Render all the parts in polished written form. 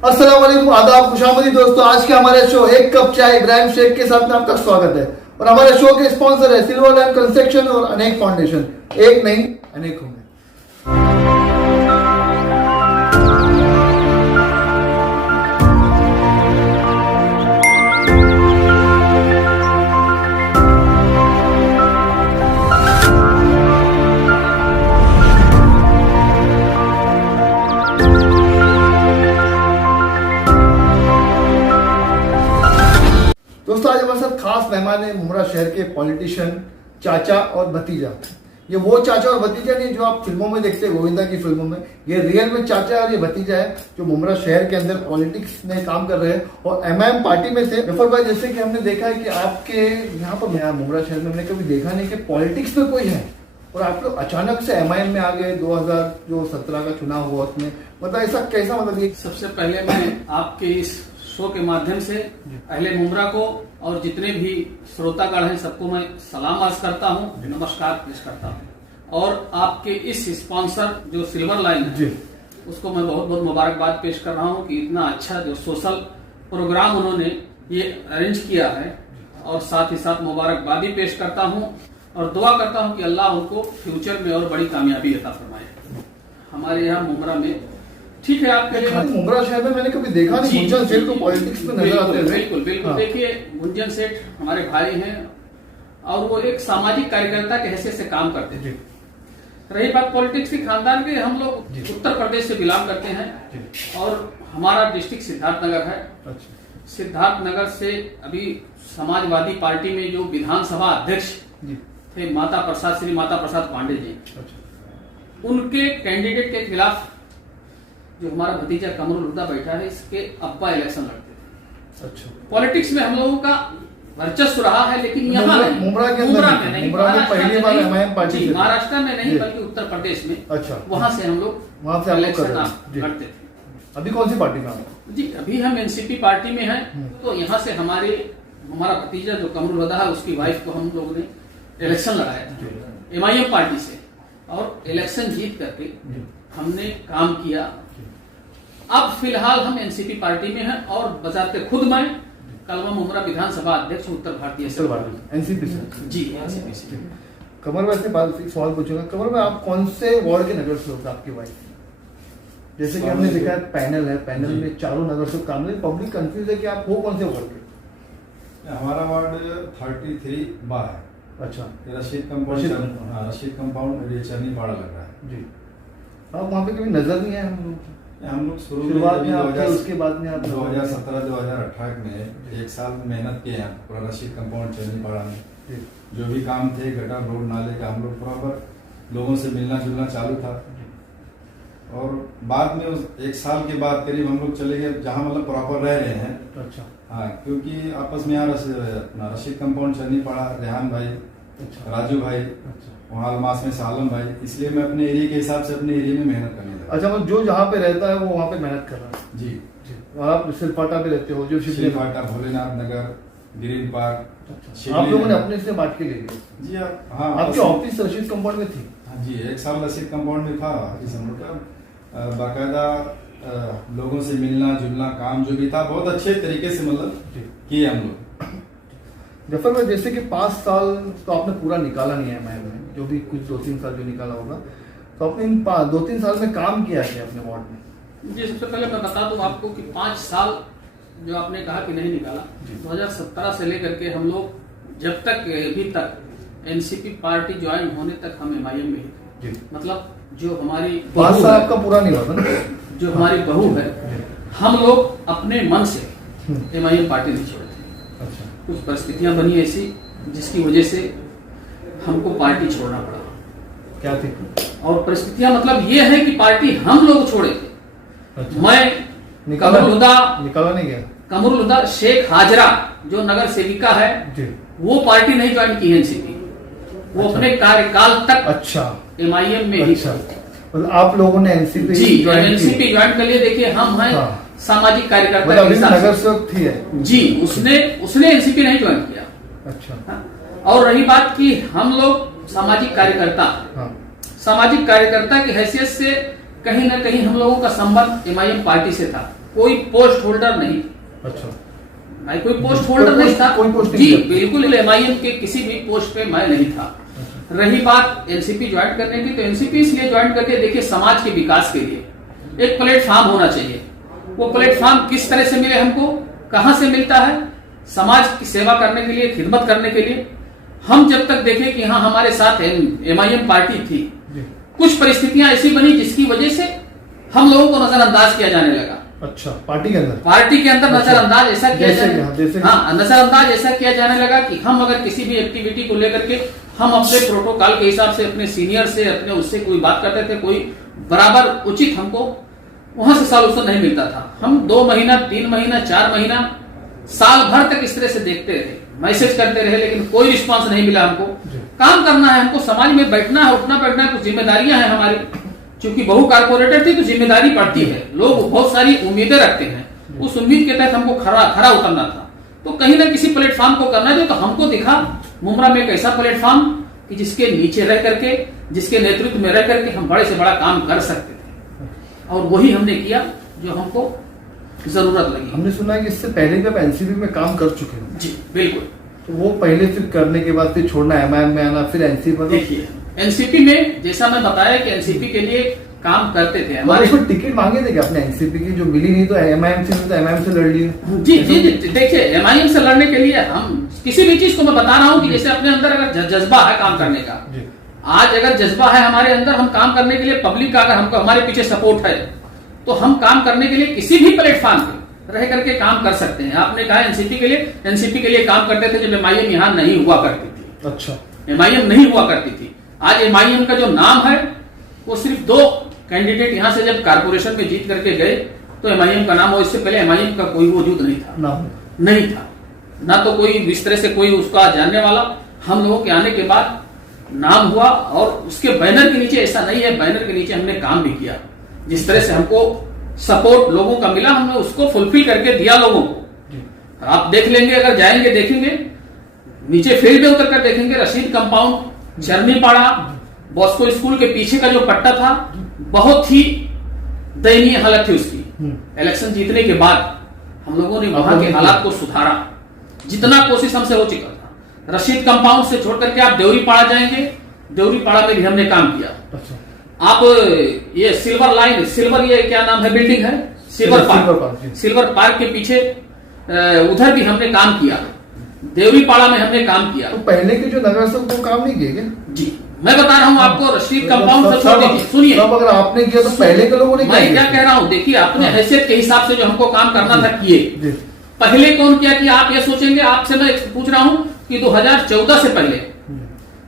अस्सलाम वालेकुम, आदाब, खुशामदी दोस्तों। आज के हमारे शो एक कप चाय इब्राहिम शेख के साथ में आपका स्वागत है। और हमारे शो के स्पॉन्सर है सिल्वर लाइन कंस्ट्रक्शन और अनेक फाउंडेशन। एक नहीं अनेक होंगे। दोस्तों आज हमारे साथ खास मेहमान है मुमरा शहर के पॉलिटिशियन चाचा और भतीजा। ये वो चाचा और भतीजा नहीं जो आप फिल्मों में देखते हैं, गोविंदा की फिल्मों में। ये रियल में चाचा और ये भतीजा है जो मुमरा शहर के अंदर पॉलिटिक्स में काम कर रहे हैं और एमआईएम पार्टी में थे। गफर भाई, जैसे कि हमने देखा है कि आपके यहाँ पर मुमरा शहर में हमने कभी देखा नहीं कि पॉलिटिक्स में कोई है और आप लोग अचानक से एमआईएम में आ गए। 2017 का चुनाव हुआ उसमें, मतलब ऐसा कैसा, मतलब ये सबसे पहले मैं आपके इस शो के माध्यम से अहले मुमरा को और जितने भी श्रोतागण हैं सबको मैं सलाम अर्ज करता हूं, नमस्कार पेश करता हूं। और आपके इस स्पॉन्सर जो सिल्वर लाइन है उसको मैं बहुत बहुत मुबारकबाद पेश कर रहा हूं कि इतना अच्छा जो सोशल प्रोग्राम उन्होंने ये अरेंज किया है। और साथ ही साथ मुबारकबाद भी पेश करता हूं और दुआ करता हूं कि अल्लाह उनको फ्यूचर में और बड़ी कामयाबी अता फरमाए। हमारे यहाँ मुमरा में ठीक है, आपके मुमरा शहर में मैंने कभी देखा नहीं गुंजन सेठ को पॉलिटिक्स में नजर आते हैं। बिल्कुल बिल्कुल। देखिए, गुंजन सेठ हमारे भाई हैं और वो एक सामाजिक कार्यकर्ता के हैसियत से काम करते थे। रही बात पॉलिटिक्स के खानदान के, हम लोग उत्तर प्रदेश से बिलोंग करते हैं और हमारा डिस्ट्रिक्ट सिद्धार्थनगर है। सिद्धार्थनगर से अभी समाजवादी पार्टी में जो विधानसभा अध्यक्ष थे श्री माता प्रसाद पांडे जी, उनके कैंडिडेट के खिलाफ जो हमारा भतीजा कमरुल हुदा बैठा है, इसके अब्बा इलेक्शन लड़ते थे। पॉलिटिक्स में हम लोगों का वर्चस्व रहा है, लेकिन यहाँ मुमरा में नहीं, महाराष्ट्र में नहीं बल्कि उत्तर प्रदेश में। अच्छा, वहाँ से हम लोग इलेक्शन लड़ते थे। अभी कौन सी पार्टी में जी? अभी हम एनसीपी पार्टी में हैं। तो यहाँ से हमारा भतीजा जो कमरुल हुदा है उसकी वाइफ को हम लोगों ने इलेक्शन लड़ाया था एमआईएम पार्टी से और इलेक्शन जीत करके हमने काम किया। अब फिलहाल हम एनसीपी पार्टी में हैं और बजाते खुद मैं कलवा मुमरा विधानसभा अध्यक्ष उत्तर भारतीय एनसीपी से। जी, एनसीपी से। कमर भाई से सवाल पूछूंगा। कमर भाई, आप कौन से वार्ड के नगर सेवक आपकी वाइफ? जैसे कि हमने देखा है पैनल है, पैनल में चारों नगर सेवक काम है। पब्लिक कंफ्यूज है कि आप वो कौन से वार्ड के? हमारा वार्ड 33 बा है। अच्छा, रशीद कंपाउंड ये चरनी पाड़ा लग रहा है जी। आप वहाँ पे कभी नजर नहीं आए? हम लोग शुरुआत में आपके, उसके बाद में आप 2017-2018 में एक साल मेहनत किए हैं पूरा रशीद कंपाउंड चरनी पाड़ा में। जो भी काम थे गटर रोड नाले का, हम लोग प्रॉपर लोगों से मिलना जुलना चालू था। और बाद में उस एक साल के बाद करीब हम लोग चले गए जहाँ मतलब प्रॉपर रह रहे हैं। अच्छा, हाँ, क्योंकि आपस में यहाँ रशीद कंपाउंड चरनी पाड़ा, रेहान भाई, राजू भाई, वहाँ अलमास में सालम भाई, इसलिए मैं अपने एरिया के हिसाब से अपने एरिया में मेहनत करने लगा। अच्छा, मतलब जो जहाँ पे रहता है वो वहाँ पे मेहनत कर रहा है। जी। आप सिलपाटा पे रहते हो? जो सिलपाटा, भोलेनाथ नगर, ग्रीन पार्क। आप लोगों ने अपने से बांट के ले लिया? जी हाँ। आपकी ऑफिस रशीद कंपाउंड में थी? हाँ जी, एक साल रशीद कंपाउंड में था। इस हम लोग का बाकायदा लोगों से मिलना जुलना काम जो भी था बहुत अच्छे तरीके से मतलब किए हम लोग। जफर भाई, जैसे कि 5 साल तो आपने पूरा निकाला नहीं है मैं जो भी कुछ 2-3 साल जो निकाला होगा, तो आपने इन 2-3 साल में काम किया है अपने वार्ड में? जी, सबसे पहले मैं बता दूं आपको कि 5 साल जो आपने कहा कि नहीं निकाला, 2017 से लेकर के हम लोग जब तक अभी तक एनसीपी पार्टी ज्वाइन होने तक हम एमआईएम में ही थे। मतलब जो हमारी 5 साल आपका पूरा नहीं हुआ था, जो हमारी बहू है, हम लोग अपने मन से एमआईएम पार्टी नहीं छोड़ते। अच्छा, कुछ परिस्थितियां बनी ऐसी जिसकी वजह से हमको पार्टी छोड़ना पड़ा। क्या थी? और परिस्थितियां मतलब ये है कि पार्टी हम लोग छोड़े थे। अच्छा। मैं कमरुल निकाला नहीं गया। कमरुल हुदा शेख हाजरा जो नगर सेविका है जी, वो पार्टी नहीं ज्वाइन की है एनसीपी। वो अच्छा। अपने कार्यकाल तक अच्छा एमआईएम में ही। मतलब आप लोगों ने एनसीपी ज्वाइन कर लिए। देखिए, हम हैं सामाजिक कार्यकर्ता नगर सेवक थी है जी, उसने एनसीपी नहीं ज्वाइन किया। अच्छा। और रही बात कि हम लोग सामाजिक कार्यकर्ता, सामाजिक कार्यकर्ता की हैसियत से कहीं न कहीं हम लोगों का संबंध एमआईएम पार्टी से था। कोई पोस्ट होल्डर नहीं। अच्छा, मैं कोई पोस्ट होल्डर नहीं था कोई पोस्ट जी, नहीं था। बिल्कुल एमआईएम के किसी भी पोस्ट पे मैं नहीं था। रही बात एनसीपी ज्वाइन करने की, तो एनसीपी इसलिए ज्वाइन करके देखिए समाज के विकास के लिए एक प्लेटफॉर्म होना चाहिए। वो प्लेटफॉर्म किस तरह से मिले हमको, कहां से मिलता है? समाज की सेवा करने के लिए, खिदमत करने के लिए। हम जब तक देखें कि हाँ हमारे साथ एमआईएम पार्टी थी, कुछ परिस्थितियां ऐसी बनी जिसकी वजह से हम लोगों को नजरअंदाज किया जाने लगा। अच्छा, पार्टी के अंदर नजरअंदाज ऐसा किया जैसे नजरअंदाज ऐसा किया जाने लगा कि हम अगर किसी भी एक्टिविटी को लेकर के हम अपने प्रोटोकॉल के हिसाब से अपने सीनियर से अपने उससे कोई बात करते थे, कोई बराबर उचित हमको वहां से सॉल्यूशन नहीं मिलता था। हम 2 महीना 3 महीना 4 महीना साल भर तक इस तरह से देखते रहे, मैसेज करते रहे, लेकिन कोई रिस्पांस नहीं मिला। हमको काम करना है, हमको समाज में बैठना है, उठना बैठना है, कुछ जिम्मेदारियां हैं हमारी। चूंकि बहु कारपोरेटर थी तो जिम्मेदारी पड़ती है, लोग बहुत सारी उम्मीदें रखते हैं, उस उम्मीद के तहत हमको खरा उतरना था। तो कहीं ना किसी प्लेटफॉर्म को करना है। तो हमको दिखा मुमरा में एक ऐसा प्लेटफॉर्म कि जिसके नीचे रह करके, जिसके नेतृत्व में रह करके हम बड़े से बड़ा काम कर सकते थे, और वही हमने किया जो हमको जरूरत लगी। हमने सुना है कि इससे पहले भी आप एनसीपी में काम कर चुके हैं। जी बिल्कुल। तो वो पहले फिर करने के बाद फिर छोड़ना, एमआईएम में आना, फिर एनसीपी। देखिए एनसीपी में जैसा मैं बताया कि एनसीपी के लिए काम करते थे हमारे उसमें टिकट मांगे थे क्या अपने एनसीपी की, जो मिली नहीं तो एमआईएम से, तो एमआईएम से लड़ लिए? जी जी जी, देखिए एमआईएम से लड़ने के लिए हम किसी भी चीज को मैं बता रहा हूं कि जैसे अपने अंदर अगर जज्बा है काम करने का, आज अगर जज्बा है हमारे अंदर, हम काम करने के लिए, पब्लिक का अगर हमको हमारे पीछे सपोर्ट है, तो हम काम करने के लिए किसी भी प्लेटफॉर्म पे रह करके काम कर सकते हैं। आपने कहा एनसीपी के लिए काम करते थे जब एमआईएम यहाँ नहीं हुआ करती थी। अच्छा, एमआईएम नहीं हुआ करती थी। आज एमआईएम का जो नाम है वो सिर्फ 2 कैंडिडेट यहाँ से जब कारपोरेशन में जीत करके गए तो एमआईएम का नाम हो, इससे पहले एमआईएम का कोई वजूद नहीं था, नहीं था, ना तो कोई इस तरह से कोई उसका जानने वाला। हम लोगों के आने के बाद नाम हुआ, और उसके बैनर के नीचे ऐसा नहीं है, बैनर के नीचे हमने काम भी किया। जिस तरह से हमको सपोर्ट लोगों का मिला, हमने उसको फुलफिल करके दिया लोगों को। आप देख लेंगे, अगर जाएंगे देखेंगे, नीचे फील्ड में उतर कर देखेंगे, Rashid compound, Charnipada, Bosco school के पीछे का जो पट्टा था, बहुत ही दयनीय हालत थी उसकी। इलेक्शन जीतने के बाद हम लोगों ने वहां के हालात को सुधारा, जितना कोशिश हमसे हो चुका था। रशीद कंपाउंड से छोड़ करके आप देवरीपाड़ा जाएंगे, देवरीपाड़ा में भी हमने काम किया। आप ये सिल्वर ये क्या नाम है, बिल्डिंग है सिल्वर पार्क के पीछे, उधर भी हमने काम किया। देवरीपाड़ा में हमने काम किया। तो पहले के जो नगर सेवक वो काम नहीं किए क्या? जी मैं बता रहा हूँ आपको, रशीद कंपाउंड से छोड़ दीजिए, सुनिए। सब अगर आपने किया तो पहले के लोगों ने मैं क्या कह रहा हूँ, देखिए अपने हैसियत के हिसाब से जो हमको काम करना था किए। पहले कौन किया कि आप ये सोचेंगे, आपसे मैं पूछ रहा हूँ कि 2014 से पहले,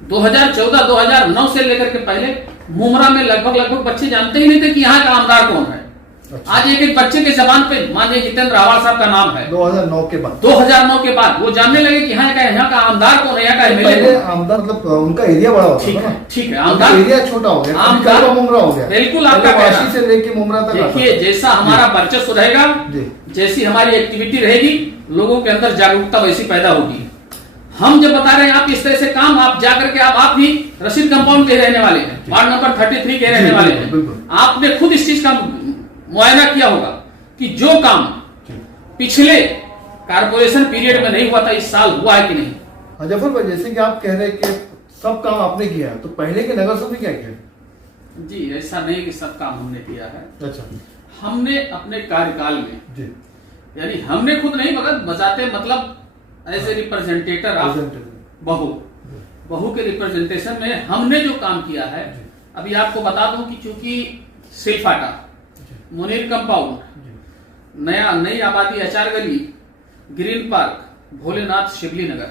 2014-2009 से लेकर के पहले मुमरा में लगभग बच्चे जानते ही नहीं थे कि यहाँ का आमदार कौन है। अच्छा। आज एक बच्चे के जबान पे माननीय जितेंद्र रावल साहब का नाम है। 2009 के बाद वो जानने लगे कि यहाँ का आमदार कौन है, यहाँ का एमएलए आमदार, मतलब उनका एरिया बड़ा होता है। ठीक है, आमदार एरिया छोटा हो गया, आमदार मुमरा हो गया। बिल्कुल आपका काशी से लेके मुमरा तक। देखिए जैसा हमारा वर्चस्व रहेगा, जैसी हमारी एक्टिविटी रहेगी, लोगों के अंदर जागरूकता वैसी पैदा होगी। हम जब बता रहे हैं आप इस तरह से काम, आप जाकर के आप भी रशीद कंपाउंड के रहने वाले हैं, वार्ड नंबर 33 के रहने वाले हैं, आपने खुद इस चीज का मुआयना किया होगा कि जो काम पिछले कारपोरेशन पीरियड में नहीं हुआ था, इस साल हुआ है कि नहीं। जफर भाई, जैसे कि आप कह रहे हैं कि सब काम आपने किया है, तो पहले के नगर सेवक ने क्या किया? जी ऐसा नहीं कि सब काम हमने किया है। अच्छा, हमने अपने कार्यकाल में जी, यानी हमने खुद नहीं मगर बजाते, मतलब एज ए रिप्रेजेंटेटर ऑफ बहू के रिप्रेजेंटेशन में हमने जो काम किया है। अभी आपको बता दूं कि चूंकि सिलफाटा, मुनीर कंपाउंड, नई आबादी, अचार गली, ग्रीन पार्क, भोलेनाथ, शिवली नगर,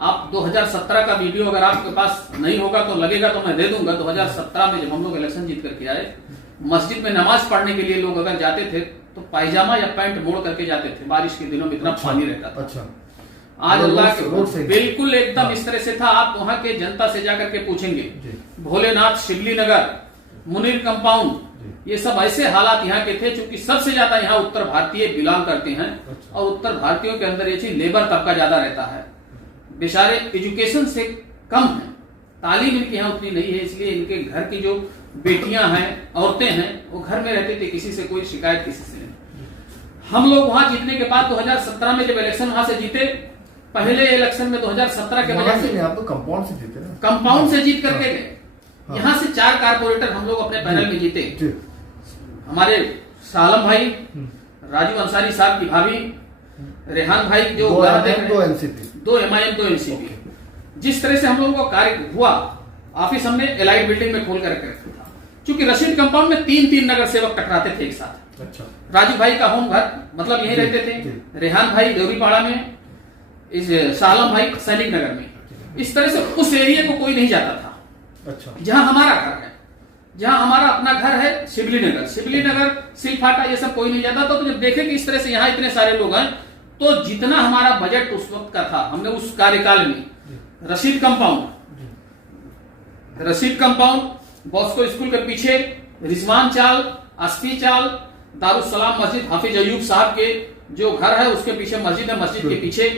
आप 2017 का वीडियो अगर आपके पास नहीं होगा तो लगेगा तो मैं दे दूंगा। 2017 में जब हम लोग इलेक्शन जीत करके आए, मस्जिद में नमाज पढ़ने के लिए लोग अगर जाते थे तो पायजामा या पैंट मोड़ करके जाते थे, बारिश के दिनों में इतना पानी रहता था। अच्छा, आज अल्लाह के बिल्कुल एकदम इस तरह से था। आप वहां के जनता से जाकर के पूछेंगे, भोलेनाथ, शिवली नगर, मुनीर कंपाउंड, ये सब ऐसे हालात यहाँ के थे। चूंकि सबसे ज्यादा यहाँ उत्तर भारतीय बिलोंग करते हैं, और उत्तर भारतीयों के अंदर ये चीज लेबर तबका ज्यादा रहता है, बेचारे एजुकेशन से कम है, तालीम इनके यहाँ उतनी नहीं है, इसलिए इनके घर की जो बेटियां हैं, औरतें हैं, वो घर में रहती थी, किसी से कोई शिकायत किसी से नहीं। हम लोग वहां जीतने के बाद 2017 में जब इलेक्शन वहां से जीते, पहले इलेक्शन में 2017 के वहां बजट से नहीं, में आप तो कंपाउंड से जीते ना। कंपाउंड से जीत करके हाँ। गए। यहाँ से 4 कारपोरेटर हम लोग अपने पैनल में जीते। जी। हमारे सालम भाई, राजू अंसारी साहब की भाभी, रेहान भाई जो 2 MIM 2 NCP, 2 MIM 2 NCP। जिस तरह से हम लोगों का कार्य हुआ, ऑफिस हमने एलाइड बिल्डिंग में खोल कर रखा था। चूंकि रशीद कंपाउंड में 3 नगर सेवक टकराते थे एक साथ। अच्छा। राजू भाई का होम घर मतलब यहीं रहते थे, रेहान भाई देवरीपाड़ा में, इस सालम भाई सैनिक नगर में। इस तरह से उस एरिया को कोई नहीं जाता था। अच्छा। जहां हमारा घर है, जहां हमारा अपना घर है शिवली नगर, सिलफाटा, ये सब कोई नहीं जाता था। तो जब देखे कि इस तरह से यहाँ इतने सारे लोग हैं, तो जितना हमारा बजट उस वक्त का था, हमने उस कार्यकाल में रशीद कंपाउंड, बॉस्को स्कूल के पीछे रिजवान चाल, अस्फी चाल, दारुसलाम मस्जिद, हाफिज अयूब साहब के जो घर है उसके पीछे मस्जिद है, मस्जिद के पीछे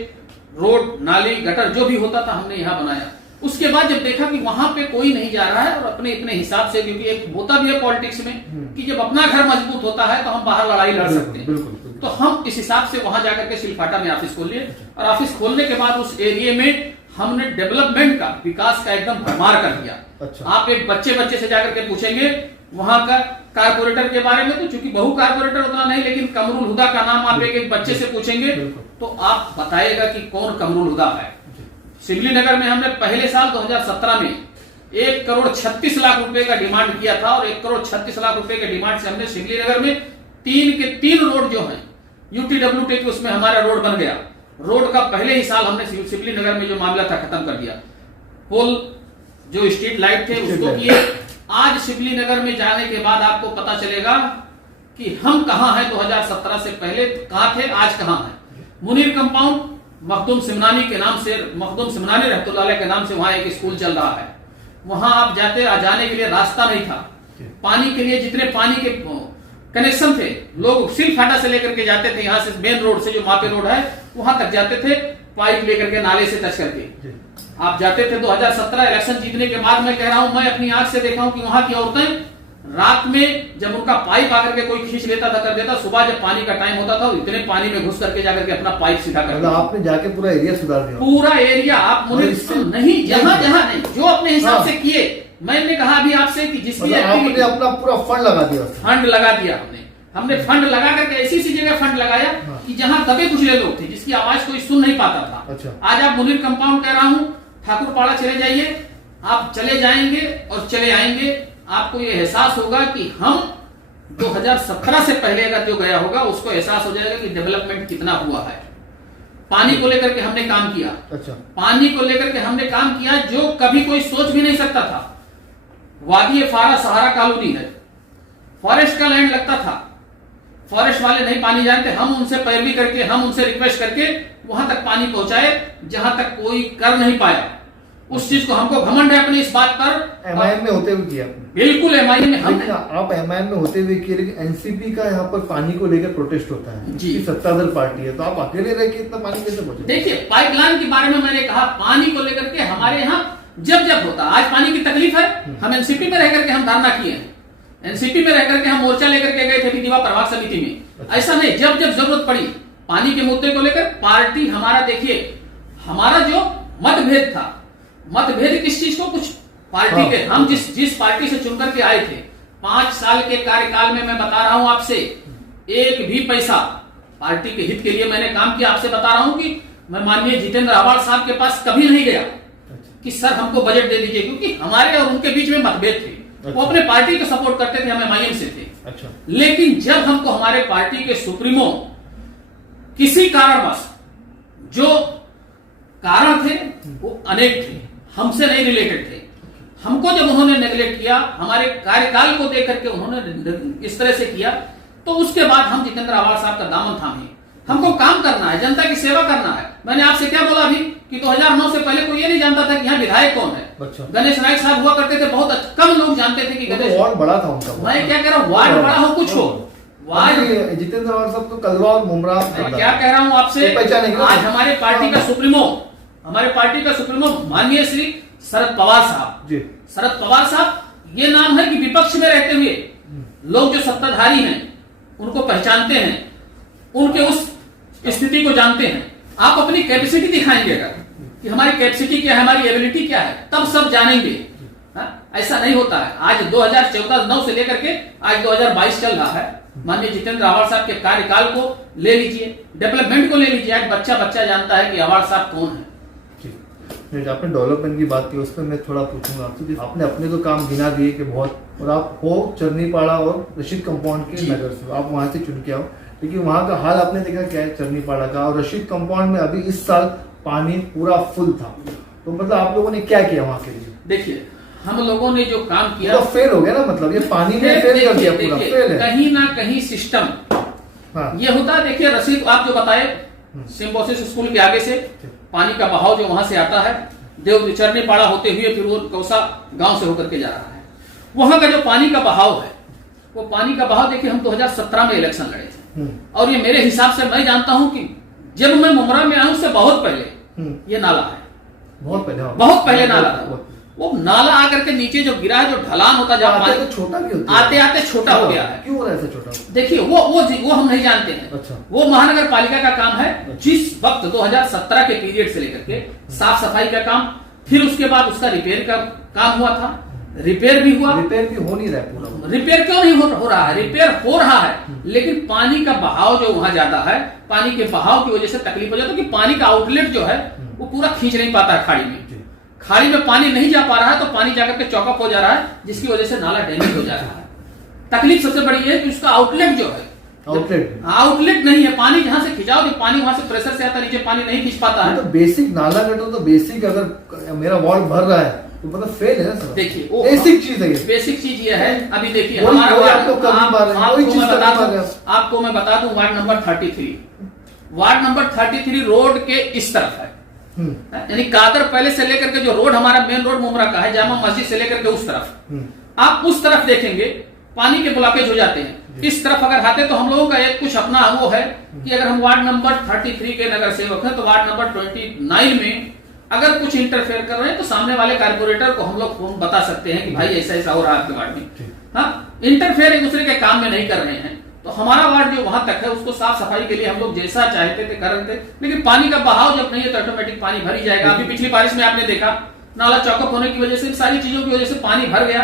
रोड, नाली, गटर जो भी होता था हमने यहाँ बनाया। उसके बाद जब देखा कि वहां पे कोई नहीं जा रहा है और अपने हिसाब से, क्योंकि एक होता भी है पॉलिटिक्स में कि जब अपना घर मजबूत होता है तो हम बाहर लड़ाई लड़ सकते हैं। तो हम इस हिसाब से वहां जाकर के सिलफाटा में ऑफिस खोल लिए, और ऑफिस खोलने के बाद उस एरिया में हमने डेवलपमेंट का, विकास का एकदम भरमार कर दिया। अच्छा। आप एक बच्चे से जाकर के पूछेंगे वहां का कारपोरेटर के बारे में, तो चूंकि बहु कारपोरेटर उतना नहीं, लेकिन कमरुल हुदा का नाम आप एक बच्चे से पूछेंगे तो आप बताएगा कि कौन कमरुल हुदा है। शिवली नगर में हमने पहले साल 2017 में 1,36,00,000 रुपए का डिमांड किया था, और 1,36,00,000 रुपए के डिमांड से हमने शिवली नगर में 3 रोड जो है UTWT के, उसमें हमारा रोड बन गया। रोड का पहले ही साल हमने शिवली नगर में जो मामला था खत्म कर दिया। पोल जो स्ट्रीट लाइट थे उसको किए। आज शिवली नगर में जाने के बाद आपको पता चलेगा कि हम कहां हैं, 2017 से पहले कहां थे, आज कहां हैं। मुनीर कंपाउंड मखदूम सिमनानी के नाम से, मखदूम सिमनानी रहमतुल्लाह के नाम से वहां एक स्कूल चल रहा है। वहां आप जाने के लिए रास्ता नहीं था। पानी के लिए जितने पानी के कनेक्शन थे, लोग सिलफाटा से लेकर के जाते थे, यहाँ से मेन रोड से जो मापे रोड है वहां तक जाते थे, पाइप लेकर के नाले से टच करके आप जाते थे। 2017 इलेक्शन जीतने के बाद मैं कह रहा हूं, मैं अपनी आंख से देखा हूं कि वहां की औरतें रात में जब उनका पाइप आकर के कोई खींच लेता था, कर देता, सुबह जब पानी का टाइम होता था इतने पानी में घुस करके जाकर के अपना पाइप सीधा कर दिया। आपने जाके पूरा एरिया सुधार दिया। पूरा एरिया आप नहीं, जहां नहीं, जो अपने हिसाब से किए। मैंने कहा अभी आपसे कि जिसकी आपने अपना पूरा फंड लगा दिया। हमने फंड लगा करके ऐसी जगह फंड लगाया कि जहां दबे कुचले लोग थे, जिसकी आवाज कोई सुन नहीं पाता था। अच्छा। आज आप मुनीर कंपाउंड कह रहा हूं, ठाकुरपाड़ा चले जाइए, आप चले जाएंगे और चले आएंगे, आपको ये एहसास होगा कि हम 2017 से पहले अगर जो गया होगा उसको एहसास हो जाएगा कि डेवलपमेंट कितना हुआ है। पानी को लेकर के हमने काम किया। अच्छा। पानी को लेकर के हमने काम किया जो कभी कोई सोच भी नहीं सकता था। वादी फारा सहारा कॉलोनी है, फॉरेस्ट का लैंड लगता था, फॉरेस्ट वाले नहीं पानी जानते, हम उनसे पैरवी करके, हम उनसे रिक्वेस्ट करके वहां तक पानी पहुंचाए जहां तक कोई कर नहीं पाया। उस चीज को हमको घमंड है अपनी इस बात पर। MIM में होते हुए किया, बिल्कुल MIM में हम, आप MIM में होते हुए किए, लेकिन NCP का यहाँ पर पानी को लेकर प्रोटेस्ट होता है जी, सत्ताधार पार्टी है, तो आप अकेले रह के इतना पानी कैसे पहुंचे? देखिए पाइपलाइन के बारे में मैंने कहा, पानी को लेकर के हमारे यहाँ जब होता, आज पानी की तकलीफ है, हम NCP में रह करके हम धरना किए हैं, NCP में रह करके हम मोर्चा लेकर के गए थे विधिवा प्रभाग समिति में। ऐसा नहीं, जब जरूरत पड़ी पानी के मुद्दे को लेकर पार्टी हमारा, देखिए हमारा जो मतभेद था, मतभेद किस चीज को, कुछ पार्टी के, हम जिस पार्टी से चुनकर के आए थे, 5 साल के कार्यकाल में मैं बता रहा हूं आपसे, एक भी पैसा पार्टी के हित के लिए मैंने काम किया। आपसे बता रहा हूं कि मैं माननीय जितेंद्र आवाड़ साहब के पास कभी नहीं गया कि सर हमको बजट दे दीजिए, क्योंकि हमारे और उनके बीच में मतभेद थे। वो अपने पार्टी को सपोर्ट करते थे, हम MIM से थे। अच्छा। लेकिन जब हमको हमारे पार्टी के सुप्रीमो किसी कारणवश, जो कारण थे वो अनेक थे, हमसे नहीं रिलेटेड थे, हमको जब उन्होंने नेगलेक्ट किया, हमारे कार्यकाल को देख करके उन्होंने इस तरह से किया, तो उसके बाद हम जितेंद्र आवाड़ साहब का दामन थामे। हमको काम करना है, जनता की सेवा करना है। मैंने आपसे क्या बोला अभी कि 2009 से पहले कोई ये नहीं जानता था कि यहाँ विधायक कौन है। अच्छा। गणेश नायक साहब हुआ करते थे, बहुत कम लोग जानते थे कि गणेश, वार्ड बड़ा था उनका। मैं क्या कह रहा हूँ, वार्ड बड़ा हो कुछ हो, वार्ड, जितेंद्र आवाड़ साहब तो कलवा और मुमरा, मैं क्या कह रहा हूँ आपसे, आज हमारे पार्टी का सुप्रीमो माननीय श्री शरद पवार साहब जी, शरद पवार साहब, ये नाम है कि विपक्ष में रहते हुए लोग जो सत्ताधारी हैं उनको पहचानते हैं। उनके उस स्थिति को जानते हैं। आप अपनी कैपेसिटी दिखाएंगे अगर कि हमारी कैपेसिटी क्या है, हमारी एबिलिटी क्या है, तब सब जानेंगे। ऐसा नहीं होता है। आज 2014-9 से लेकर के आज 2022 चल रहा है। माननीय जितेंद्र आवाड़ साहब के कार्यकाल को ले लीजिए, डेवलपमेंट को ले लीजिए, आज बच्चा जानता है कि आवाड़ साहब कौन है। आपने डेवलपमेंट की बात की, उस पर मैं थोड़ा पूछूंगा आपसे। आपने अपने तो काम गिना दिए कि बहुत, और आप हो चरनीपाड़ा और रशीद कंपाउंड के नगर से, आप वहां से चुन के आओ, लेकिन वहां का हाल आपने देखा क्या है चरनीपाड़ा का। और रशीद कंपाउंड में अभी इस साल पानी पूरा फुल था, तो मतलब आप लोगों ने क्या किया वहां के लिए? देखिए, हम लोगों ने जो काम किया तो फेल हो गया ना, मतलब ये पानी में फेल कर दिया, पूरा फेल है। कहीं ना कहीं सिस्टम ये होता है। देखिए रशीद, आप जो बताए सिम्बोसिस स्कूल के आगे से पानी का बहाव जो वहां से आता है, चरनीपाड़ा होते हुए फिर वो कौसा गांव से होकर के जा रहा है, वहां का जो पानी का बहाव है, वो पानी का बहाव देखिए हम 2017 में इलेक्शन लड़े थे, और ये मेरे हिसाब से मैं जानता हूं कि जब मैं मुमरा में आऊं उससे बहुत पहले ये नाला है, बहुत पहले नाला था। वो नाला आकर के नीचे जो गिरा है, जो ढलान होता जब आते तो छोटा भी होता है, आते छोटा हो गया है। क्यों हो रहा है ऐसा छोटा? देखिए वो हम नहीं जानते हैं। अच्छा। वो महानगर पालिका का काम है। जिस वक्त 2017 के पीरियड से लेकर के साफ सफाई का काम, फिर उसके बाद उसका रिपेयर का काम हुआ था, रिपेयर भी हुआ। रिपेयर भी हो नहीं रहा है पूरा। रिपेयर क्यों नहीं हो रहा है? रिपेयर हो रहा है, लेकिन पानी का बहाव जो वहां ज्यादा है, पानी के बहाव की वजह से तकलीफ हो जाती है कि पानी का आउटलेट जो है वो पूरा खींच नहीं पाता है खाड़ी में। खाड़ी में पानी नहीं जा पा रहा है, तो पानी जाकर के चौकअप हो जा रहा है, जिसकी वजह से नाला डैमेज हो जा रहा है। तकलीफ सबसे बड़ी है कि उसका आउटलेट जो है, आउटलेट नहीं है। पानी जहां से खिंचाओ तो पानी वहां से प्रेशर से आता, नीचे पानी नहीं खींच पाता है। तो बेसिक नाला कटो तो बेसिक, अगर मेरा वार्ड भर रहा है तो मतलब फेल है ना सर। देखिए बेसिक चीज है, बेसिक चीज ये है। अभी देखिए हमारा आपको मैं बता दूं, वार्ड नंबर 33 रोड के इस तरफ है, यानी कादर पहले से लेकर के जो रोड हमारा मेन रोड मुमरा का है, जामा मस्जिद से लेकर के उस तरफ, आप उस तरफ देखेंगे पानी के ब्लॉकेज हो जाते हैं। इस तरफ अगर आते तो हम लोगों का एक कुछ अपना वो है कि अगर हम वार्ड नंबर 33 के नगर सेवक हैं, तो वार्ड नंबर 29 में अगर कुछ इंटरफेयर कर रहे हैं तो सामने वाले कारपोरेटर को हम लोग फोन बता सकते हैं कि भाई ऐसा ऐसा हो रहा है आपके वार्ड में। हाँ, इंटरफेयर एक दूसरे के काम में नहीं कर रहे हैं। तो हमारा वार्ड जो वहां तक है उसको साफ सफाई के लिए हम लोग जैसा चाहते थे कर रहे थे, लेकिन पानी का बहाव जब नहीं है तो ऑटोमेटिक पानी भर ही जाएगा। अभी पिछली बारिश में आपने देखा नाला चौकअप होने की वजह से, सारी चीजों की वजह से पानी भर गया।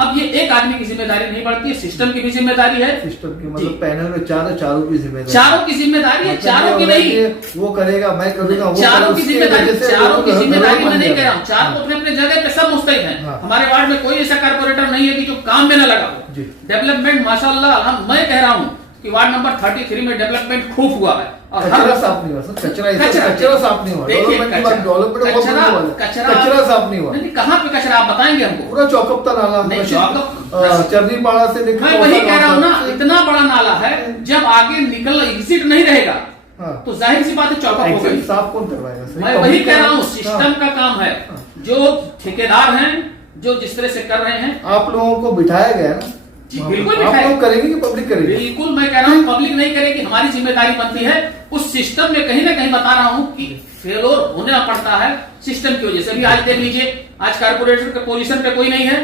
अब ये एक आदमी की जिम्मेदारी नहीं बढ़ती है, सिस्टम की भी जिम्मेदारी है। सिस्टम की मतलब पैनल में चारों की जिम्मेदारी, चारों की जिम्मेदारी है, चारों की नहीं। वो करेगा, मैं करूंगा, चारों की जिम्मेदारी, चारों की जिम्मेदारी मैं नहीं कह रहा हूँ। चार तो अपने जगह पे सब मुस्तैद हैं। हमारे वार्ड में कोई ऐसा कारपोरेटर नहीं है कि जो काम में न लगा हो। डेवलपमेंट माशाल्लाह मैं कह रहा हूँ कि वार्ड नंबर 33 में डेवलपमेंट खूब हुआ है। और कचरा साफ नहीं हुआ सर, कचरा साफ नहीं हुआ। कचरा साफ नहीं हुआ। कहाँ पे कचरा आप बताएंगे हमको? पूरा चौकअप था नाला, चरनीपाड़ा से लेकर, मैं वही कह रहा हूँ ना, इतना बड़ा नाला है, जब आगे निकल एग्जिट नहीं रहेगा तो जाहिर सी बात है चौकअप हो गई। साफ कौन करवाएगा? मैं वही कह रहा हूँ, सिस्टम का काम है। जो ठेकेदार हैं, जो जिस तरह से कर रहे हैं, आप लोगों को बिठाया गया ना, बिल्कुल आप लोग करेंगे कि पब्लिक करेगी? बिल्कुल मैं कह रहा हूँ पब्लिक नहीं करेगी, हमारी जिम्मेदारी बनती है। उस सिस्टम में कहीं ना कहीं बता रहा हूँ कि फेलोर होना पड़ता है सिस्टम की वजह से। अभी आज देख लीजिए, आज कारपोरेटर के पोजीशन पे कोई नहीं है,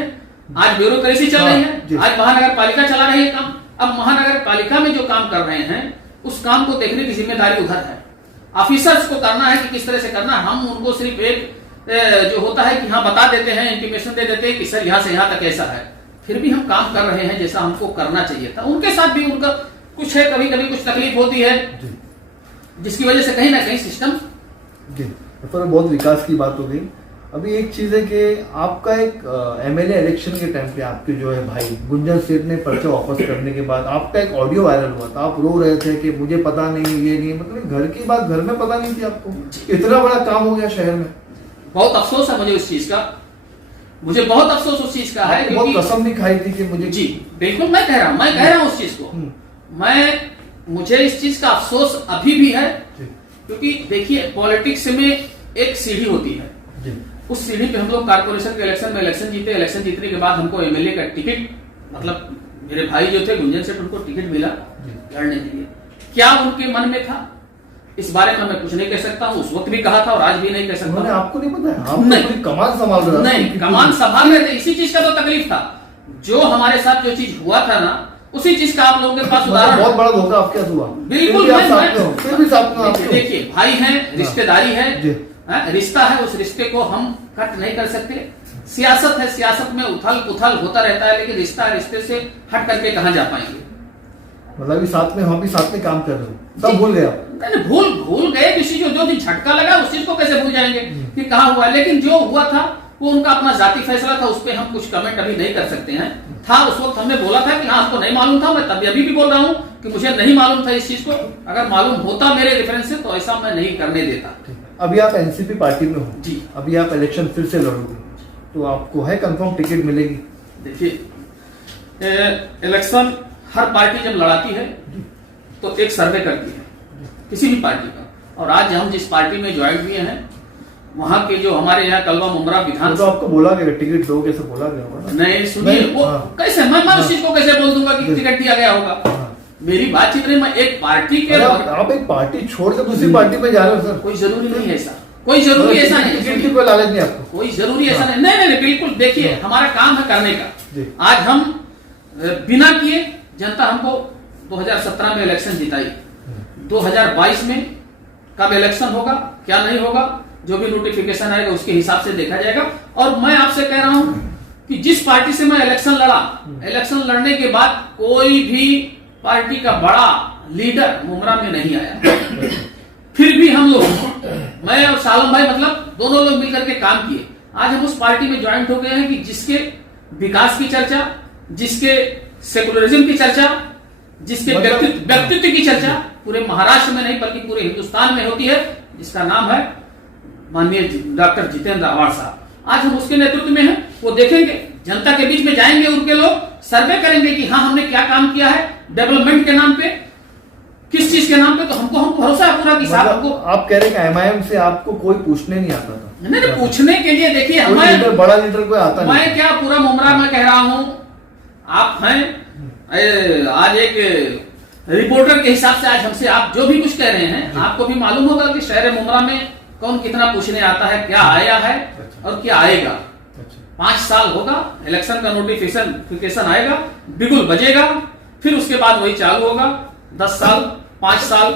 आज ब्यूरोक्रेसी चल रही है, आज महानगर पालिका चला रही है काम। अब महानगर पालिका में जो काम कर रहे हैं उस काम को देखने की जिम्मेदारी उधर है, ऑफिसर्स को करना है कि किस तरह से करना है। हम उनको सिर्फ एक जो होता है कि हाँ बता देते हैं, इंटीमेशन दे देते हैं कि सर यहाँ से यहाँ तक ऐसा है, फिर भी हम काम कर रहे हैं जैसा हमको करना चाहिए था। उनके साथ भी उनका कुछ है, कभी कभी कुछ तकलीफ होती है, जिसकी वजह से कहीं ना कहीं सिस्टम तो बहुत विकास की बात हो गई। अभी एक चीज है कि आपका एक एमएलए इलेक्शन के टाइम पे आपके जो है भाई गुंजन सेठ ने पर्चा वापस करने के बाद आपका एक ऑडियो वायरल हुआ था, आप रो रहे थे कि मुझे पता नहीं, ये नहीं, मतलब घर की बात घर में पता नहीं थी आपको। इतना बड़ा काम हो गया शहर में, बहुत अफसोस है मुझे उस चीज का, मुझे बहुत अफसोस उस चीज का है। बहुत कसम नहीं खाई थी कि मुझे, जी बिल्कुल मैं कह रहा हूँ उस चीज को। मुझे इस चीज का अफसोस अभी भी है, क्योंकि देखिए पॉलिटिक्स में एक सीढ़ी होती है, उस सीढ़ी पे हम लोग कारपोरेशन के इलेक्शन में इलेक्शन जीते, इलेक्शन जीतने के बाद हमको एमएलए का टिकट, मतलब मेरे भाई जो थे गुंजन सेठ, उनको टिकट मिला लड़ने के लिए। क्या उनके मन में था इस बारे में मैं कुछ नहीं कह सकता हूँ, उस वक्त भी कहा था और आज भी नहीं कह सकता। आपको नहीं पता? आप नहीं, कमान संभाल रहे नहीं, कमान संभाल रहे थे, इसी चीज का तो तकलीफ था। जो हमारे साथ जो चीज हुआ था ना, उसी चीज का आप लोगों के पास मतलब उदाहरण बहुत बड़ा धोखा आपके साथ हुआ। बिल्कुल फिर भी आप साथ में हो, फिर भी साथ में आप देखिए, देखिए भाई हैं, रिश्तेदारी है, जी। रिश्ता है, उस रिश्ते को हम कट नहीं कर सकते। सियासत है, सियासत में उथल पुथल होता रहता है, लेकिन रिश्ता है, रिश्ते से हट करके कहां जा पाएंगे। मतलब कि साथ में वहां भी साथ में काम कर रहे हो, सब भूल गए आप। नहीं, भूल गए किसी को जो दिन झटका लगा उस चीज को कैसे भूल जाएंगे कि कहाँ हुआ। लेकिन जो हुआ था वो उनका अपना जाति फैसला था, उस पर हम कुछ कमेंट अभी नहीं कर सकते हैं। था उस वक्त हमने बोला था कि हाँ हमको नहीं मालूम था, मैं तभी अभी भी बोल रहा हूँ कि मुझे नहीं मालूम था इस चीज को। अगर मालूम होता मेरे रेफरेंस से तो ऐसा मैं नहीं करने देता। अभी आप एनसीपी पार्टी में हो जी। अभी आप इलेक्शन फिर से लड़ोगे, तो आपको है कंफर्म टिकट मिलेगी? देखिए, इलेक्शन हर पार्टी जब लड़ाती है तो एक सर्वे करती है किसी भी पार्टी का, और आज हम जिस पार्टी में ज्वाइन हुए हैं वहां के जो हमारे यहाँ कलवा मुमरा विधान, तो आपको बोला गया टिकट दोगे, ऐसा बोला गया होगा ना? नहीं सुनिए, वो कैसे मैं उस चीज को कैसे बोल दूंगा कि टिकट दिया गया होगा? मेरी बातचीत नहीं, मैं एक पार्टी के आप एक पार्टी छोड़कर दूसरी पार्टी में जा रहे हो सर। कोई जरूरी नहीं है ऐसा, कोई जरूरी ऐसा नहीं, टिकट की कोई लालच नहीं आपको? कोई जरूरी ऐसा नहीं, नहीं नहीं बिल्कुल। देखिए हमारा काम है करने जी। का। आज हम बिना किए, जनता हमको 2017 में इलेक्शन जिताई, 2022 में कब इलेक्शन होगा क्या नहीं होगा, जो भी नोटिफिकेशन आएगा उसके हिसाब से देखा जाएगा। और मैं आपसे कह रहा हूं कि जिस पार्टी से मैं इलेक्शन लड़ा, इलेक्शन लड़ने के बाद कोई भी पार्टी का बड़ा लीडर मुमरा में नहीं आया। फिर भी हम लोग, मैं और सालम भाई, मतलब दोनों लोग मिलकर के काम किए। आज हम उस पार्टी में ज्वाइंट हो गए हैं कि जिसके विकास की चर्चा, जिसके सेकुलरिज्म की चर्चा, जिसके व्यक्तित्व की चर्चा पूरे महाराष्ट्र में नहीं बल्कि पूरे हिंदुस्तान में होती है, जिसका नाम है माननीय डॉक्टर जितेंद्र आवाड़ साहब। आज हम उसके नेतृत्व में हैं। वो देखेंगे, जनता के बीच में जाएंगे, उनके लोग सर्वे करेंगे कि हाँ हमने क्या काम किया है डेवलपमेंट के नाम पे, किस चीज के नाम पे। तो हमको भरोसा है पूरा कि साहब हमको। आप कह रहे हैं कि एमआईएम से आपको कोई पूछने नहीं आता था? नहीं, पूछने के लिए देखिए हमें बड़ा लीडर कोई आता नहीं। मैं क्या पूरा मुमरा में कह रहा हूं, आप हैं आज एक रिपोर्टर के हिसाब से आज हमसे आप जो भी कुछ कह रहे हैं, आपको भी मालूम होगा कि शहर मुमरा में कौन कितना पूछने आता है, क्या आया है और क्या आएगा। 5 साल होगा, इलेक्शन का नोटिफिकेशन आएगा, बिगुल बजेगा, फिर उसके बाद वही चालू होगा। 10 साल 5 साल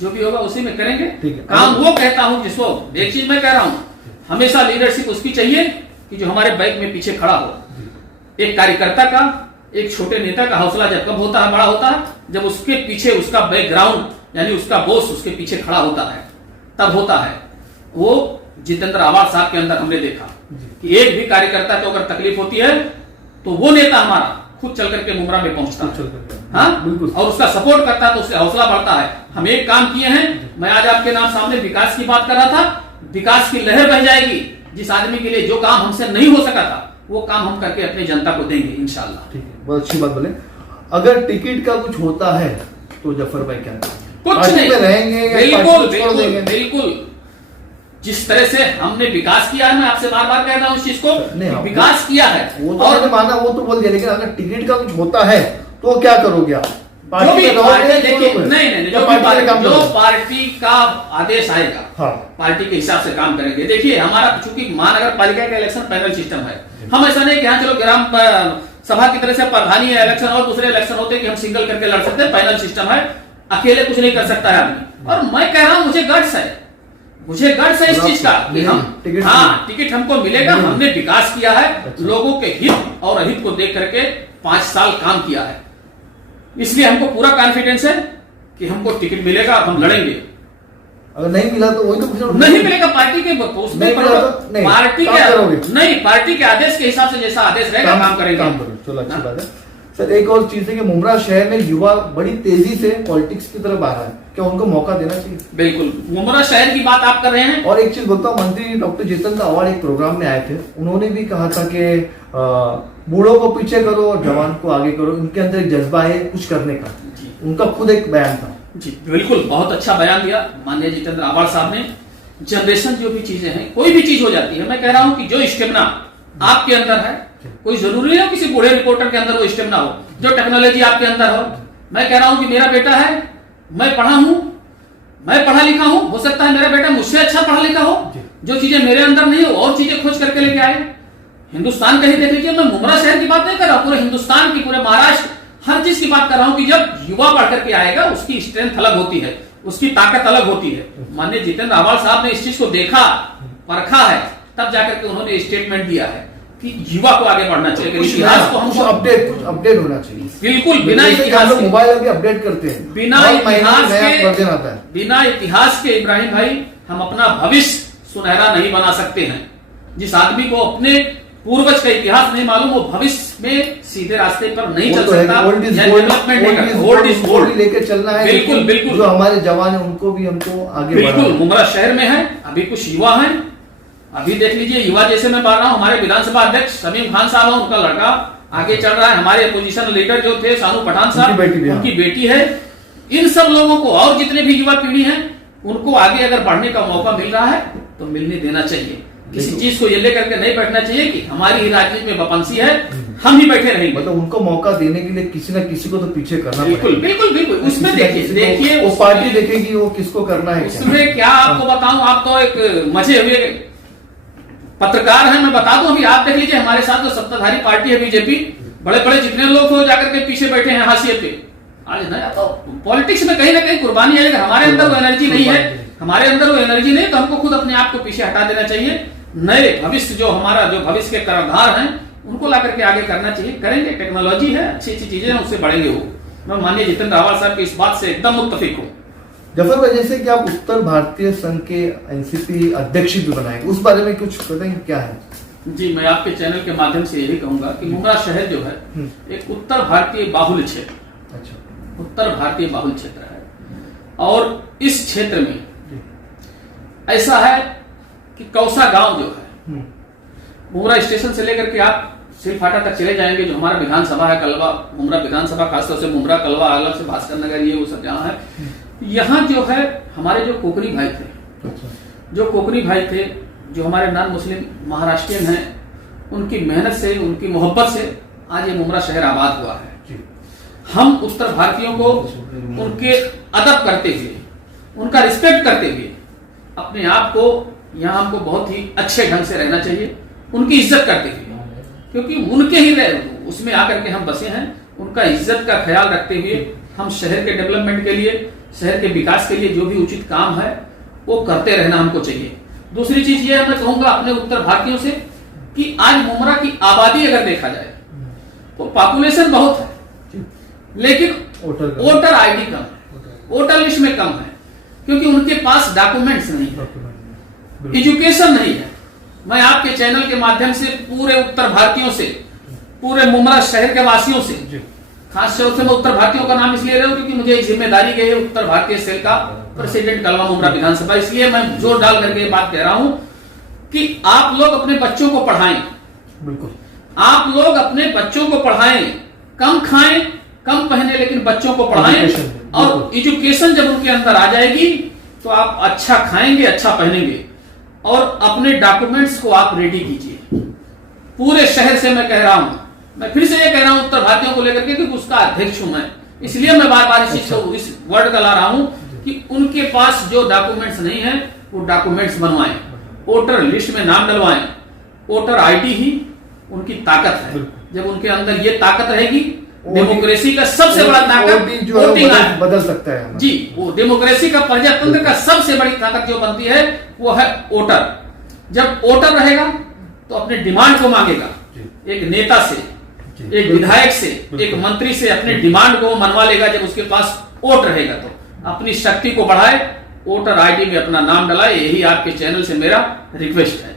जो भी होगा उसी में करेंगे काम। वो कहता हूं जिसको, एक चीज मैं कह रहा हूं, हमेशा लीडरशिप उसकी चाहिए कि जो हमारे बैक में पीछे खड़ा हो। एक कार्यकर्ता का, एक छोटे नेता का हौसला जब कब होता है, बड़ा होता है, जब उसके पीछे उसका बैकग्राउंड यानी उसका बॉस उसके पीछे खड़ा होता है, तब होता है। वो जितेंद्र आवाड़ साहब के अंदर हमने देखा कि एक भी कार्यकर्ता को अगर तकलीफ होती है तो वो नेता हमारा खुद चल करके मुमरा में पहुंचता है, हाँ, और उसका सपोर्ट करता है, तो उससे हौसला बढ़ता है। हम एक काम किए हैं, मैं आज आपके नाम सामने विकास की बात कर रहा था, विकास की लहर बह जाएगी। जिस आदमी के लिए जो काम हमसे नहीं हो सका था वो काम हम करके अपनी जनता को देंगे इंशाल्लाह। ठीक है, बहुत अच्छी बात बोले। अगर टिकट का कुछ होता है तो जफर भाई क्या कुछ नहीं रहेंगे या बिल्कुल पार्टी को छोड़ देंगे? बिल्कुल जिस तरह से हमने विकास किया है, मैं आपसे बार बार कह रहा हूं इस चीज को, विकास किया है वो तो मैंने माना, वो तो बोल दिया, लेकिन अगर टिकट का कुछ होता है तो क्या करोगे आप? जो भी पार्टी देखिए, नहीं जो पार्टी का आदेश आएगा, हाँ, पार्टी के हिसाब से काम करेंगे। देखिए हमारा चूंकि महानगर पालिका का इलेक्शन पैनल सिस्टम है, हम ऐसा नहीं कि हाँ चलो ग्राम सभा की तरह से प्रधानी इलेक्शन और दूसरे इलेक्शन होते हैं कि हम सिंगल करके लड़ सकते हैं। पैनल सिस्टम है, अकेले कुछ नहीं कर सकता है आदमी। और मैं कह रहा हूं मुझे गट्स है इस चीज का कि हम टिकट हमको मिलेगा। हमने विकास किया है, लोगों के हित और अहित को देख करके 5 साल काम किया है, इसलिए हमको पूरा कॉन्फिडेंस है कि हमको टिकट मिलेगा, हम लड़ेंगे। अगर नहीं मिला तो वही तो नहीं मिलेगा, पार्टी के पार्टी के आदेश के हिसाब से जैसा आदेश रहेगा काम करेंगे। चलो अच्छी बात है सर। एक और चीज है कि मुमरा शहर में युवा बड़ी तेजी से पॉलिटिक्स की तरफ आ रहा है, क्या उनको मौका देना चाहिए? बिल्कुल, मुमरा शहर की बात आप कर रहे हैं। और एक चीज बोलता हूँ, मंत्री डॉक्टर जितेंद्र आवाड़ एक प्रोग्राम में आए थे, उन्होंने भी कहा था कि बूढ़ों को पीछे करो और जवान को आगे करो, उनके अंदर एक जज्बा है कुछ करने का। उनका खुद एक बयान था। जी बिल्कुल, बहुत अच्छा बयान दिया माननीय जितेंद्र आवाड़ साहब ने। जनरेशन जो भी चीजें हैं, कोई भी चीज हो जाती है, मैं कह रहा हूं कि जो स्टेमिना आपके अंदर है, कोई जरूरी नहीं हो किसी बूढ़े रिपोर्टर के अंदर वो स्टेमिना हो, जो टेक्नोलॉजी आपके अंदर हो। मैं कह रहा हूं कि मेरा बेटा है, मैं पढ़ा हूं, मैं पढ़ा लिखा हूं, हो सकता है मेरा बेटा मुझसे अच्छा पढ़ा लिखा हो, जो चीजें मेरे अंदर नहीं हो और चीजें खोज करके लेके आए। हिंदुस्तान का ही देख लीजिए, मैं मुमरा शहर की बात नहीं कर रहा, पूरे हिंदुस्तान की, पूरे महाराष्ट्र हर चीज की बात कर रहा हूं कि जब युवा बढ़ करके आएगा उसकी स्ट्रेंथ अलग होती है, उसकी ताकत अलग होती है। माननीय जितेंद्र रावल साहब ने इस चीज को देखा, परखा है, तब जाकर के उन्होंने स्टेटमेंट दिया है कि युवा को आगे बढ़ना चाहिए, इतिहास को हमको कुछ अपडेट होना चाहिए। बिल्कुल बिना इतिहास के मोबाइल अभी अपडेट करते हैं, बिना इतिहास के आता है। बिना इतिहास के इब्राहिम भाई हम अपना भविष्य सुनहरा नहीं बना सकते हैं। जिस आदमी को अपने पूर्वज का इतिहास नहीं मालूम वो भविष्य में सीधे रास्ते पर नहीं चल सकता, डेवलपमेंट लेकर चलना है। बिल्कुल बिल्कुल जो हमारे जवान है उनको भी हमको आगे बिल्कुल मुमरा शहर में है, अभी कुछ युवा हैं, अभी देख लीजिए युवा जैसे मैं बात रहा हूँ, हमारे विधानसभा अध्यक्ष समीम खान साहब है, उनका लड़का आगे चल रहा है, हमारे अपोजिशन लीडर जो थे सानू पठान साहब उनकी बेटी है। इन सब लोगों को और जितने भी युवा पीढ़ी है उनको आगे अगर बढ़ने का मौका मिल रहा है तो मिलने देना चाहिए। किसी चीज को ये लेकर के नहीं बैठना चाहिए कि हमारी ही राजनीति में वपंसी है, हम ही बैठे रहेंगे। मतलब उनको मौका देने के लिए किसी न किसी को तो पीछे करना बिल्कुल बिल्कुल बिल्कुल। उसमें देखिए वो पार्टी देखेगी वो किसको करना है। उसमें क्या आपको बताऊं, आप तो एक मजे हुए पत्रकार हैं, मैं बता दूं अभी आप देख लीजिए हमारे साथ जो सत्ताधारी पार्टी है बीजेपी, बड़े बड़े जितने लोग हो जाकर के पीछे बैठे हैं हाशिए पे। आज ना तो पॉलिटिक्स में कहीं ना कहीं कुर्बानी है, लेकिन हमारे अंदर वो एनर्जी नहीं है, हमारे अंदर वो एनर्जी नहीं, तो हमको खुद अपने आप को पीछे हटा देना चाहिए। नए भविष्य जो हमारा जो भविष्य के कर्णधार हैं उनको ला करके आगे करना चाहिए। करेंगे, टेक्नोलॉजी है, अच्छी अच्छी चीजें हैं, उससे बढ़ेंगे वो। मैं माननीय जितेंद्र रावल साहब की इस बात से एकदम मुत्तफिक हूँ। जफर भाई, जैसे कि आप उत्तर भारतीय संघ के एनसीपी अध्यक्ष भी बनाए, उस बारे में कुछ बताएंगे क्या है? जी, मैं आपके चैनल के माध्यम से यही कहूंगा कि मुमरा शहर जो है एक उत्तर भारतीय बाहुल्य क्षेत्र, अच्छा, उत्तर भारतीय बाहुल्य क्षेत्र है। और इस क्षेत्र में ऐसा है कि कौसा गांव जो है, मुमरा स्टेशन से लेकर के आप सिलफाटा तक चले जाएंगे, जो हमारा विधानसभा है कलवा, मुमरा विधानसभा, खासतौर से मुमरा कलवा, अलग से भास्कर नगर, ये वो सब जहाँ है, यहाँ जो है हमारे जो कोकनी भाई थे, जो कोकनी भाई थे, जो हमारे नॉन मुस्लिम महाराष्ट्रियन हैं, उनकी मेहनत से, उनकी मोहब्बत से आज ये मुमरा शहर आबाद हुआ है। हम उत्तर भारतीयों को उनके अदब करते हुए, उनका रिस्पेक्ट करते हुए अपने आप को यहाँ हमको बहुत ही अच्छे ढंग से रहना चाहिए, उनकी इज्जत करते हुए, क्योंकि उनके ही उसमें आकर के हम बसे हैं। उनका इज्जत का ख्याल रखते हुए हम शहर के डेवलपमेंट के लिए, शहर के विकास के लिए जो भी उचित काम है वो करते रहना हमको चाहिए। दूसरी चीज ये मैं कहूंगा अपने उत्तर भारतीयों से कि आज मुमरा की आबादी अगर देखा जाए तो पॉपुलेशन बहुत है, लेकिन वोटर आईडी कम है, वोटर लिस्ट में कम है, क्योंकि उनके पास डॉक्यूमेंट्स नहीं है, एजुकेशन नहीं है। मैं आपके चैनल के माध्यम से पूरे उत्तर भारतीयों से, पूरे मुमरा शहर के वासियों से, खास तौर से मैं उत्तर भारतीयों का नाम इसलिए रहा हूं क्योंकि मुझे जिम्मेदारी गई है उत्तर भारतीय सेल का प्रेसिडेंट कलवा मुमरा विधानसभा, इसलिए मैं जोर डाल करके ये बात कह रहा हूं कि आप लोग अपने बच्चों को पढ़ाएं। बिल्कुल, आप लोग अपने बच्चों को पढ़ाएं, कम खाएं, कम पहने, लेकिन बच्चों को पढ़ाएं। और एजुकेशन जब उनके अंदर आ जाएगी तो आप अच्छा खाएंगे, अच्छा पहनेंगे, और अपने डॉक्यूमेंट्स को आप रेडी कीजिए। पूरे शहर से मैं कह रहा हूं, मैं फिर से ये कह रहा हूं उत्तर भारतीयों को लेकर के, क्योंकि उसका अध्यक्ष हूं मैं, इसलिए मैं बार बार इस वर्ड का ला रहा हूं कि उनके पास जो डॉक्यूमेंट्स नहीं है वो डॉक्यूमेंट्स बनवाएं, वोटर लिस्ट में नाम डलवाएं। वोटर आईडी ही उनकी ताकत है। जब उनके अंदर ये ताकत रहेगी, डेमोक्रेसी का सबसे बड़ा ताकत वोटिंग बदल सकता है जी। वो डेमोक्रेसी का प्रजातंत्र का सबसे बड़ी ताकत जो बनती है वो है वोटर। जब वोटर रहेगा तो अपने डिमांड को मांगेगा, एक नेता से, एक विधायक से, एक मंत्री से अपने डिमांड को मनवा लेगा। जब उसके पास वोट रहेगा तो अपनी शक्ति को बढ़ाए, वोटर आईडी में अपना नाम डलाए, यही आपके चैनल से मेरा रिक्वेस्ट है।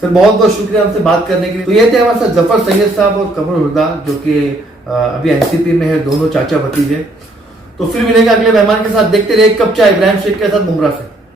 सर बहुत बहुत शुक्रिया हमसे बात करने के लिए। तो ये थे हमारे साथ जफर सैयद साहब और कमर हुदा, जो कि अभी एनसीपी में है, दोनों चाचा भतीजे। तो फिर मिलेंगे अगले मेहमान के साथ। देखते रहिए कब चाय, इब्राहिम शेख के साथ मुमरा से।